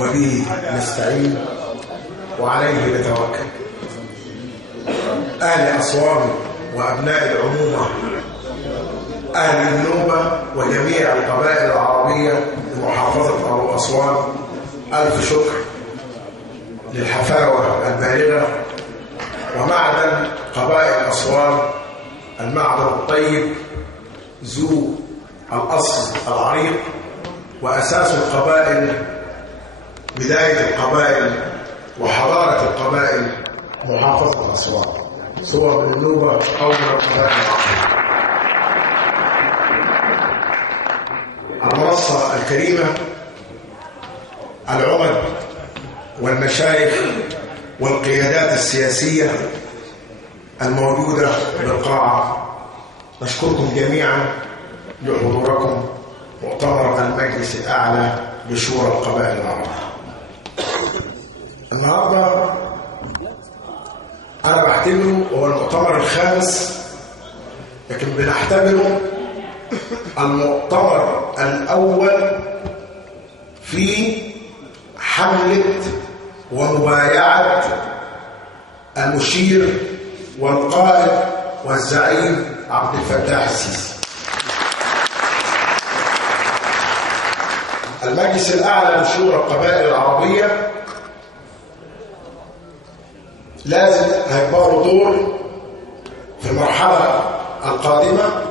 وبه نستعين وعليه نتوكل. أهل أسوان وأبناء العمومة، أهل النوبة وجميع القبائل العربية لمحافظة أبو أسوان، ألف شكر للحفاوة البالغة ومعدن قبائل أسوان، المعدن الطيب ذو الأصل العريق وأساس القبائل، بداية القبائل وحضارة القبائل محافظة أسوان، سواء من النوبة أو من القبائل العربية. المنصة الكريمة، العمد والمشايخ والقيادات السياسية الموجودة بالقاعة، نشكركم جميعا لحضوركم مؤتمر المجلس الأعلى لشورى القبائل العربية. النهارده أنا بعتبره هو المؤتمر الخامس، لكن بنعتبره المؤتمر الأول في حملة ومبايعة المشير والقائد والزعيم عبد الفتاح السيسي. المجلس الأعلى لشورى القبائل العربية لازم هيبقى له دور في المرحلة القادمة،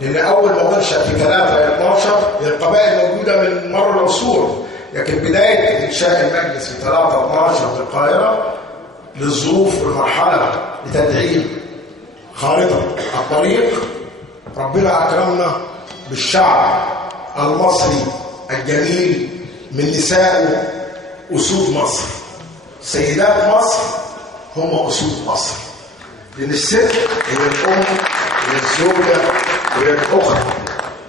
لأن أول ما منشأ في 3/12 القبائل موجودة من مر العصور، لكن بداية إنشاء المجلس في 3/12 في القاهرة للظروف والمرحلة لتدعيم خارطة الطريق، ربنا أكرمنا بالشعب المصري الجميل من نسائه أسود مصر. سيدات مصر هم أسود مصر، لأن الست هي الأم وهي الزوجة وهي الأخت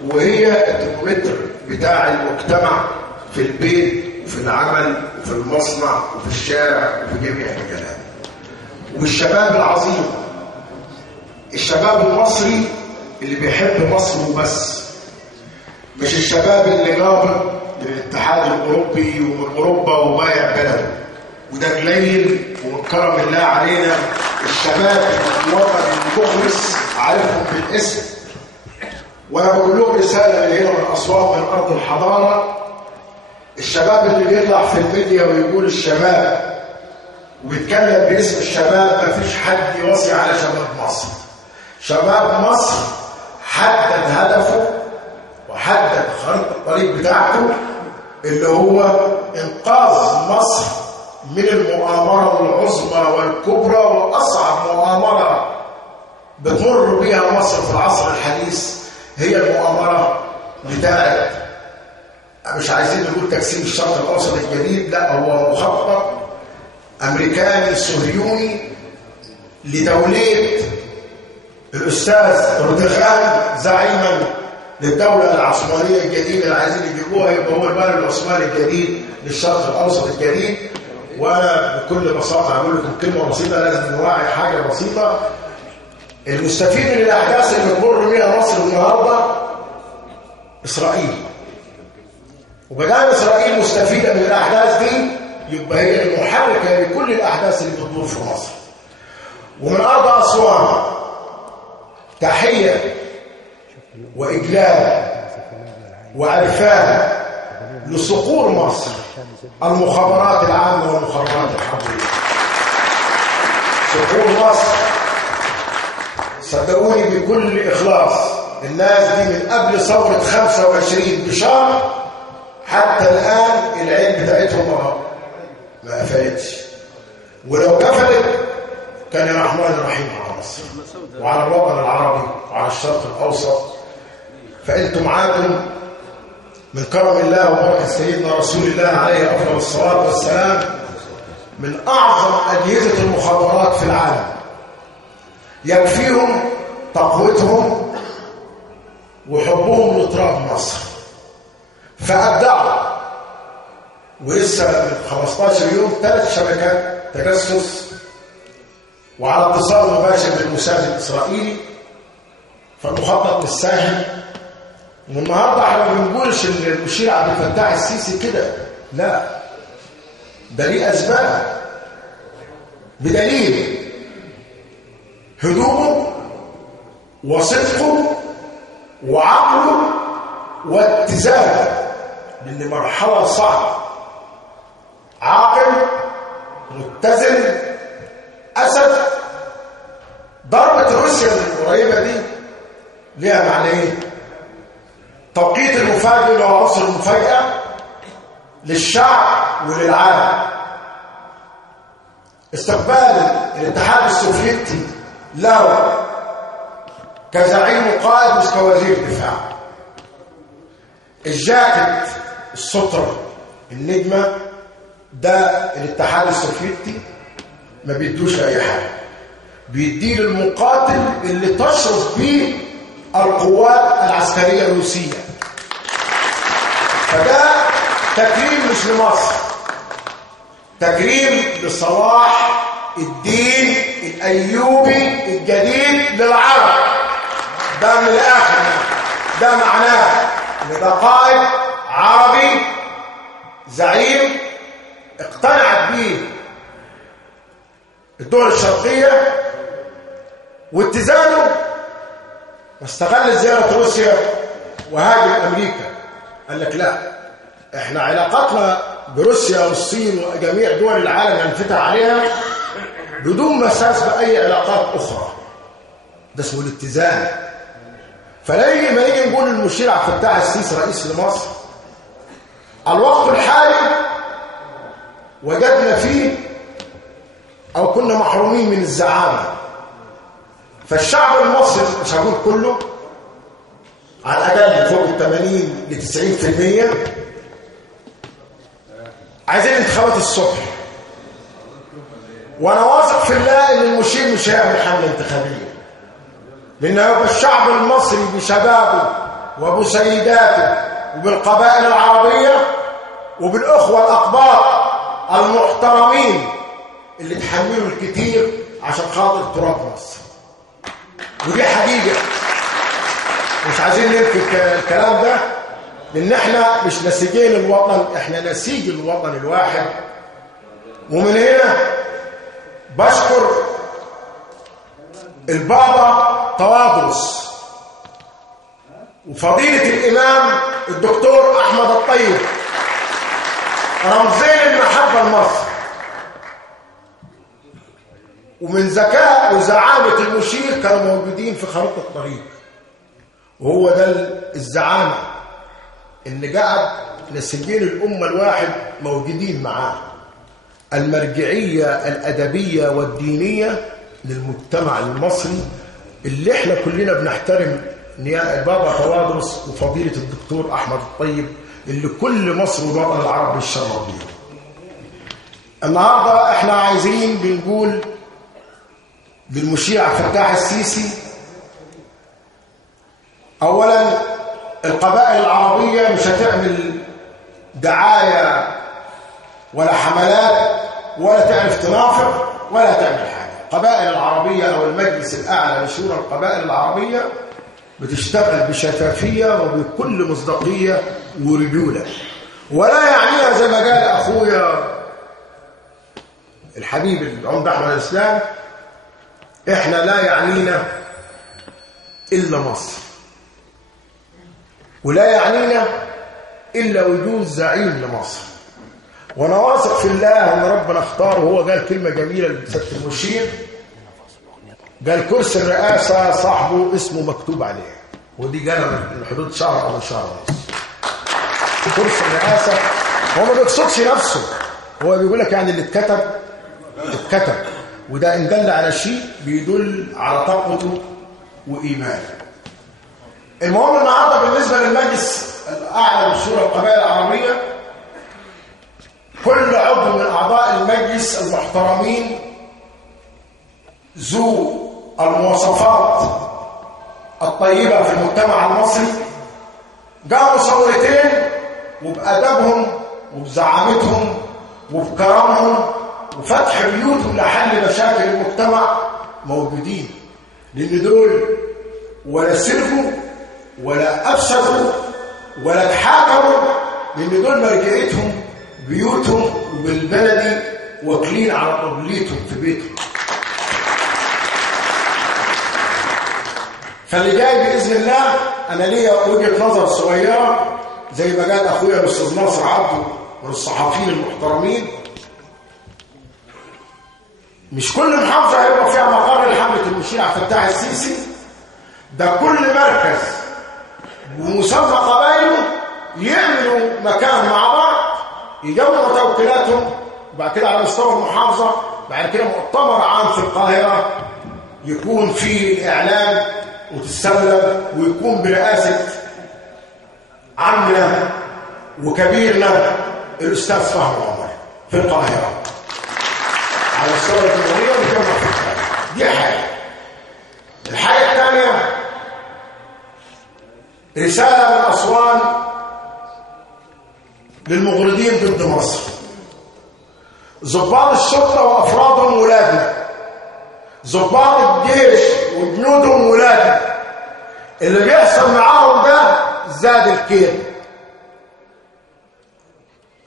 وهي الترمومتر بتاع المجتمع في البيت وفي العمل وفي المصنع وفي الشارع وفي جميع المجالات. والشباب العظيم، الشباب المصري اللي بيحب مصر وبس، مش الشباب اللي جاب للاتحاد الأوروبي ومن أوروبا وبايع بلده، وده قليل ومن كرم الله علينا. الشباب الوطني المخلص عارفهم بالاسم، وانا بقول لهم رساله من هنا من اسوان من ارض الحضاره. الشباب اللي بيطلع في الميديا ويقول الشباب وبيتكلم باسم الشباب، مفيش حد يوصي على شباب مصر. شباب مصر حدد هدفه وحدد خريطه الطريق بتاعته اللي هو انقاذ مصر من المؤامره العظمى والكبرى واصعب مؤامره بتمر بها مصر في العصر الحديث، هي المؤامره بتاعت، مش عايزين نقول تقسيم الشرق الاوسط الجديد، لا، هو مخطط امريكاني صهيوني لتوليه الاستاذ اردوغان زعيما للدوله العثمانيه الجديده اللي عايزين يجيبوها، يبقى هو المال العثماني الجديد للشرق الاوسط الجديد. وانا بكل بساطه هقول لكم كلمه بسيطه، لازم نراعي حاجه بسيطه. المستفيد من الاحداث اللي بتمر بيها مصر النهارده اسرائيل، وبدام اسرائيل مستفيده من الاحداث دي يبقى هي المحركه لكل الاحداث اللي بتدور في مصر. ومن ارض اسوان تحيه واجلال وعرفان لصقور مصر، المخابرات العامه والمخابرات الحربيه. صقور مصر صدقوني بكل اخلاص، الناس دي من قبل ثوره 25 بشهر حتى الان العين بتاعتهم ما قفلتش، ولو قفلت كان الرحمن الرحيم على مصر وعلى الوطن العربي وعلى الشرق الاوسط. فانتم معاكم من كرم الله وبركه سيدنا رسول الله عليه افضل الصلاه والسلام من اعظم اجهزه المخابرات في العالم، يكفيهم تقوتهم وحبهم لتراب مصر. فابدعوا، ولسه من 15 يوم 3 شبكات تجسس وعلى اتصال مباشر بالموساد الاسرائيلي، فالمخطط مش سهل. والنهارده احنا ما بنقولش ان المشير عبد الفتاح السيسي كده، لا، ده ليه أسباب، بدليل هدوءه وصدقه وعقله واتزانه، لأن مرحلة صعبة. عاقل متزن أسد. ضربة روسيا القريبة دي ليها معنيين: توقيت المفاجئ اللي هو عنصر المفاجأة للشعب وللعالم، استقبال الاتحاد السوفيتي له كزعيم وقائد مش كوزير دفاع، الجاكيت الستر النجمة ده الاتحاد السوفيتي ما بيدوش أي حاجة، بيديه للمقاتل اللي تشرف به القوات العسكرية الروسية. فده تكريم مش لمصر، تكريم لصلاح الدين الأيوبي الجديد للعرب. ده من الآخر، ده معناه إن ده قائد عربي زعيم اقتنعت به الدول الشرقية، واتزانه ما استغل زيارة روسيا وهاجم أمريكا. قال لك لا، احنا علاقاتنا بروسيا والصين وجميع دول العالم ينفتح عليها بدون مساس بأي علاقات أخرى. ده اسمه الاتزان. فلما نيجي نقول المشير عبد الفتاح السيسي رئيس لمصر، الوقت الحالي وجدنا فيه أو كنا محرومين من الزعامة. فالشعب المصري مش هقول كله، على الأقل فوق 80 ل 90% عايزين انتخابات الصبح. وانا واثق في الله ان المشير مش هيعمل حمله انتخابيه، لان هيبقى الشعب المصري بشبابه وبسيداته وبالقبائل العربيه وبالاخوه الاقباط المحترمين اللي تحملوا الكثير عشان خاطر تراب مصر. ودي حقيقه مش عايزين ننكر الكلام ده، لان احنا مش نسيجين الوطن، احنا نسيج الوطن الواحد. ومن هنا بشكر البابا توادرس وفضيلة الإمام الدكتور أحمد الطيب، رمزين المحبة لمصر. ومن ذكاء وزعامة المشير كانوا موجودين في خريطة الطريق، وهو ده الزعامة إن قاعد نسيجين الأمة الواحد موجودين معاه. المرجعية الأدبية والدينية للمجتمع المصري اللي احنا كلنا بنحترم البابا توادرس وفضيلة الدكتور أحمد الطيب اللي كل مصر والوطن العربي يتشرف بيهم. النهارده احنا عايزين بنقول للمشير عبد الفتاح السيسي، أولا القبائل العربية مش هتعمل دعاية ولا حملات ولا تعرف تنافق ولا تعمل حاجة. القبائل العربية أو المجلس الأعلى لشورى القبائل العربية بتشتغل بشفافية وبكل مصداقية ورجولة، ولا يعنيها زي ما قال أخويا الحبيب العمدة أحمد الإسلام، إحنا لا يعنينا إلا مصر، ولا يعنينا إلا وجود زعيم لمصر. وانا واثق في الله ان ربنا اختاره. هو قال كلمه جميله لسياده المشير، قال كرسي الرئاسه صاحبه اسمه مكتوب عليه، ودي قالها من حدود شهر او من شهر ونص. كرسي الرئاسه هو ما بيقصدش نفسه، هو بيقول لك يعني اللي اتكتب، وده ان دل على شيء بيدل على طاقته وايمانه. المهم النهارده بالنسبه للمجلس الاعلى لشورى القبائل العربيه، كل عضو من أعضاء المجلس المحترمين ذو المواصفات الطيبة في المجتمع المصري قاموا ثورتين، وبأدبهم وبزعامتهم وبكرمهم وفتح بيوتهم لحل مشاكل المجتمع موجودين، لأن دول ولا سرقوا ولا أفسدوا ولا اتحاكموا، لأن دول مرجعيتهم بيوتهم وبالبلدي واكلين على طبليتهم في بيتهم. فاللي جاي باذن الله انا ليا وجهه نظر صغيره زي ما قال اخويا الاستاذ ناصر عبده من الصحفيين المحترمين. مش كل محافظه هيبقى فيها مقر لحمله المشير عبد الفتاح السيسي، ده كل مركز ومسمى قبائله يعملوا مكان مع بعض يجمعوا توكيلاتهم، وبعد كده على مستوى المحافظه، بعد كده مؤتمر عام في القاهره يكون فيه اعلان وتتسلم، ويكون برئاسه عمنا وكبيرنا الاستاذ فهمي عمر في القاهره على مستوى الجمهوريه ويجمع في القاهره. دي حاجه. الحاجه الثانيه رساله من اسوان للمغردين ضد مصر. ضباط الشرطه وافرادهم ولادنا، ضباط الجيش وجنودهم ولادنا، اللي بيحصل معاهم ده زاد الكيل.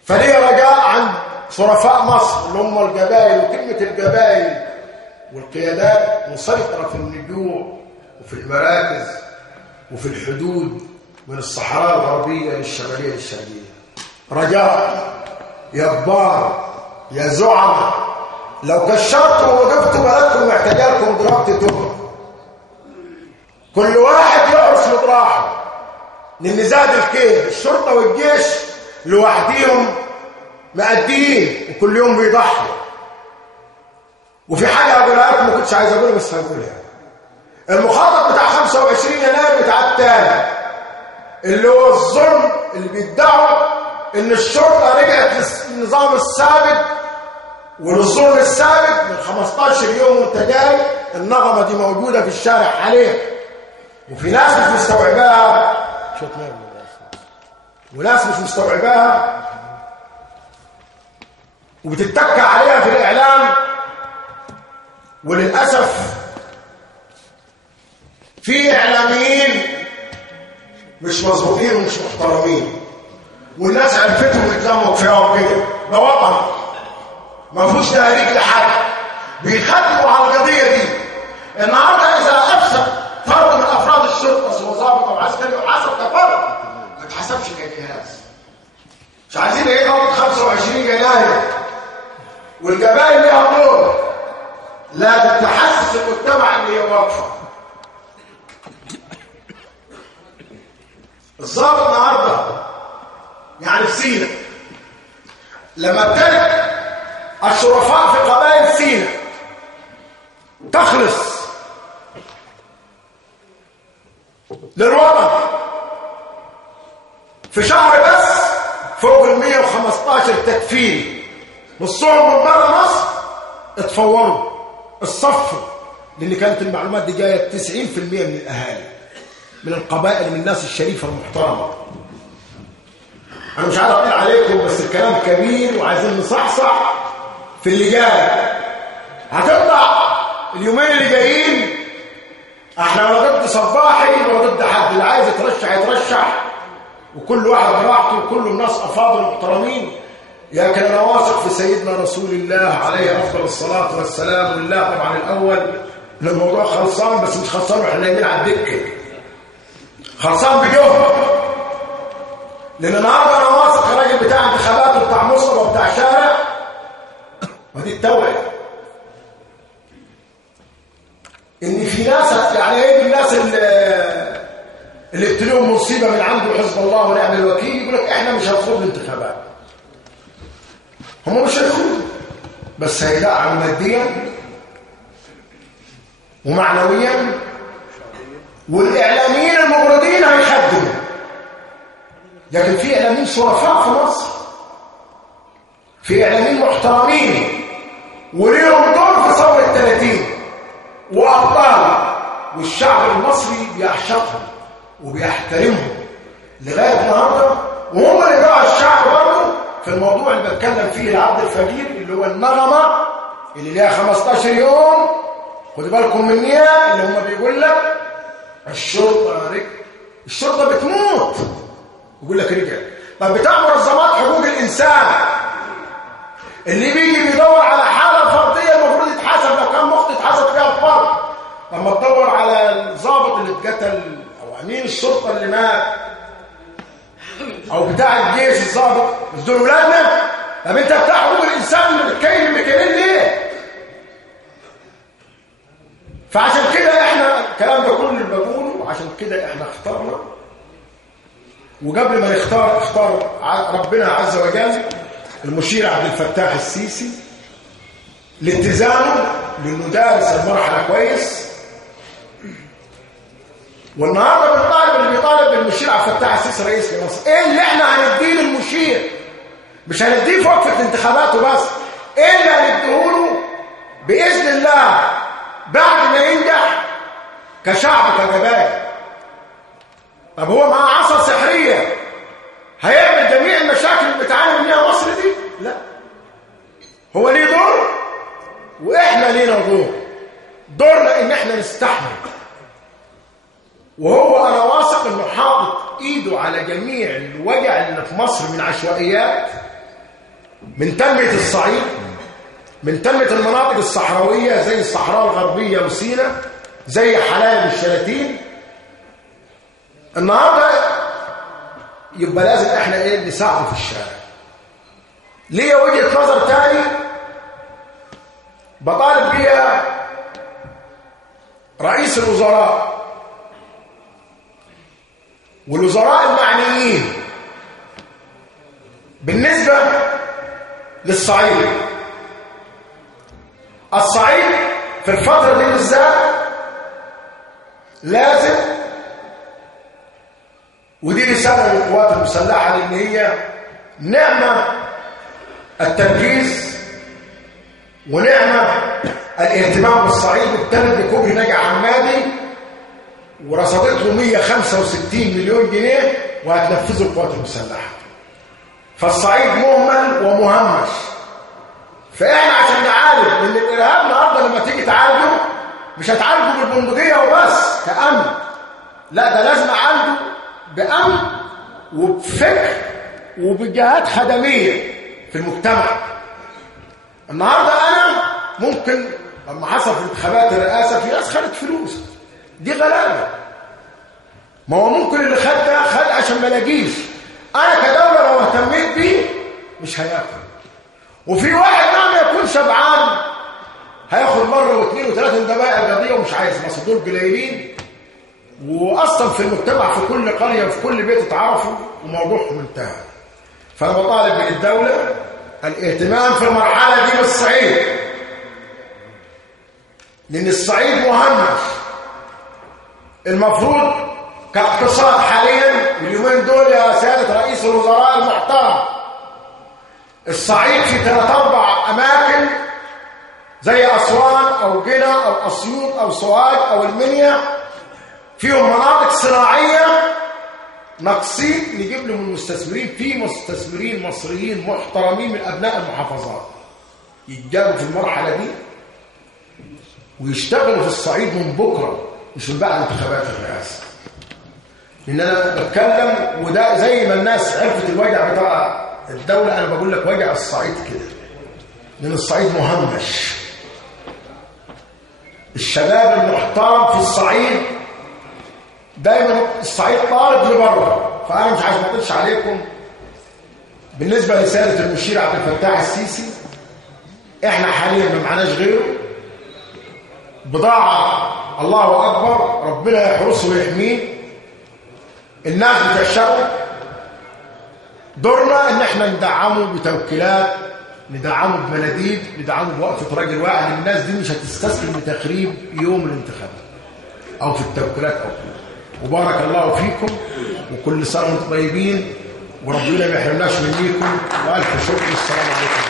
فليه رجاء عند شرفاء مصر اللي هم القبائل، وكلمه القبائل والقيادات مسيطره في اللجوء وفي المراكز وفي الحدود من الصحراء الغربيه للشماليه للشرقيه. رجاء يا كبار يا زعماء، لو كشرتوا ووقفتوا بلدكم محتاجالكم ضربت تهمه. كل واحد يحرس مطرحه، لان زاد الكيل. الشرطه والجيش لوحديهم مأديين وكل يوم بيضحوا. وفي حاجه هقولها لكم ما كنتش عايز اقولها بس هقولها. المخاطب بتاع 25 يناير بتاع التاني اللي هو الظلم اللي بيدعوا ان الشرطه رجعت للنظام السابق وللظلم السابق من 15 يوم وانت جاي. النغمه دي موجوده في الشارع حاليا، وفي ناس مش مستوعباها، وناس مش مستوعباها وبتتكى عليها في الاعلام. وللاسف في اعلاميين مش مظبوطين ومش محترمين، والناس عرفتهم اتلموا فيهم كده. ده وطن ما فيهوش تهريج لحد، بيخدموا على القضيه دي. النهارده اذا افسد فرد من افراد الشرطه سواء ضابط او عسكري يحاسب كفرد، ما تحسبش كجهاز. مش عايزين ايه غلط 25 يناير والقبائل ليها دور، لا تحسس المجتمع ان هي واقفه. الضابط النهارده يعني في سينا لما ابتدت الشرفاء في قبائل سينا تخلص للوطن في شهر بس فوق ال 115 تكفير، نصهم من بره مصر اتفوروا الصف، لان كانت المعلومات دي جايه 90% من الاهالي من القبائل من الناس الشريفه المحترمه. انا مش عارف اقول عليكم بس الكلام كبير وعايزين نصحصح في اللي جاي. هتطلع اليومين اللي جايين احنا ولا ضد صباحي ولا ضد حد، اللي عايز يترشح يترشح وكل واحد براحته وكل الناس افاضل محترمين. لكن انا واثق في سيدنا رسول الله عليه افضل الصلاه والسلام، والله طبعا الاول ان الموضوع خلصان، بس مش خلصان واحنا نايمين على الدكه، خلصان بجهد. لان النهارده انا واثق الراجل بتاع انتخابات وبتاع مصطفى وبتاع شارع ودي التوعيه ان في ناس يعني ايه الناس اللي ابتلوهم مصيبه من عنده حزب الله ونعم الوكيل يقول لك احنا مش هنخوض الانتخابات. هم مش هيخوضوا بس هيدعموا ماديا ومعنويا، والاعلاميين المغردين هيخدموا. لكن في اعلاميين شرفاء في مصر، في اعلاميين محترمين وليهم دور في ثوره 30 وابطال، والشعب المصري بيعشقهم وبيحترمهم لغايه النهارده، وهم اللي بقى الشعب برضه في الموضوع اللي بتكلم فيه العبد الفقير اللي هو النغمه اللي ليها 15 يوم. خدوا بالكم منيها، اللي هم بيقول لك الشرطه رجع، الشرطه بتموت يقول لك رجع. طب بتاع منظمات حقوق الانسان اللي بيجي بيدور على حاله فرديه المفروض يتحاسب، لو كان مخطئ يتحاسب فيها الفرد. لما تدور على الضابط اللي اتقتل او امين الشرطه اللي مات او بتاع الجيش الضابط، مش دول ولادنا؟ طب انت بتاع حقوق الانسان بتكلم المكانين ليه؟ فعشان كده احنا الكلام ده كله اللي بقوله، وعشان كده احنا اخترنا، وقبل ما اختار ربنا عز وجل المشير عبد الفتاح السيسي لاتزانه، لانه دارس المرحله كويس. والنهارده بنطالب اللي بيطالب بالمشير عبد الفتاح السيسي رئيس لمصر، ايه اللي احنا هنديه للمشير؟ مش هنديه في وقفه انتخاباته بس، ايه اللي هنديهوله باذن الله بعد ما ينجح كشعب كجبال؟ طب هو معاه عصا سحريه هيعمل جميع المشاكل اللي بتعاني منها مصر دي؟ لا، هو ليه دور واحنا لينا دور. دورنا ان احنا نستحمل، وهو انا واثق انه حاطط ايده على جميع الوجع اللي في مصر من عشوائيات، من تنميه الصعيد، من تنميه المناطق الصحراويه زي الصحراء الغربيه وسيناء، زي حلايب الشلاتين. النهارده يبقى لازم احنا ايه؟ نساعده في الشارع. ليه وجهه نظر تاني بطالب بيها رئيس الوزراء والوزراء المعنيين بالنسبه للصعيد. الصعيد في الفتره دي بالذات لازم، ودي رساله للقوات المسلحه، لان هي نعمه التركيز ونعمه الاهتمام بالصعيد. ابتدت بكوبري نجع عمادي ورصدت له 165 مليون جنيه وهتنفذه القوات المسلحه. فالصعيد مهمل ومهمش. فاحنا عشان نعالج، لان الارهاب النهارده لما تيجي تعالجه مش هتعالجه بالبندقيه وبس كامن، لا ده لازم اعالجه بامن وبفكر وبجهات خدميه في المجتمع. النهارده انا ممكن لما حصل في انتخابات الرئاسه في ناس خدت فلوس، دي غلابه. ما هو ممكن اللي خد ده خد عشان ما لاقيش. انا كدوله لو اهتميت بيه مش هياكل. وفي واحد مهما يكون شبعان هياخد مره واثنين وثلاثه من دبائق قضيه ومش عايز مصر. دول قليلين، واصلا في المجتمع في كل قريه وفي كل بيت اتعرفوا وموضوعهم انتهى. فانا بطالب من الدوله الاهتمام في المرحله دي بالصعيد، لان الصعيد مهمش. المفروض كاقتصاد حاليا اليومين دول يا سياده رئيس الوزراء المحترم، الصعيد في 3-4 اماكن زي اسوان او قنا او اسيوط او سوهاج او المنيا فيهم مناطق صناعيه ناقصين نجيب لهم المستثمرين. في مستثمرين مصريين محترمين من ابناء المحافظات يتجابوا في المرحله دي ويشتغلوا في الصعيد من بكره مش من بعد انتخابات الرئاسه. لان انا بتكلم وده زي ما الناس عرفت الوجع بتاع الدوله، انا بقول لك وجع الصعيد كده، لان الصعيد مهمش. الشباب المحترم في الصعيد دايما الصعيد طارد لبره. فانا مش عايز ما اطلش عليكم. بالنسبه لسياده المشير عبد الفتاح السيسي، احنا حاليا ما معناش غيره. بضاعه الله اكبر، ربنا يحرسه ويحميه. الناس بتعشقه. دورنا ان احنا ندعمه بتوكيلات، ندعمه بمناديب، ندعمه بوقفه راجل واحد. الناس دي مش هتستسلم لتخريب يوم الانتخابات او في التوكيلات او كده. وبارك الله فيكم وكل سنه وانتم طيبين، وربنا ما يحرمناش منكم، والف شكر. السلام عليكم.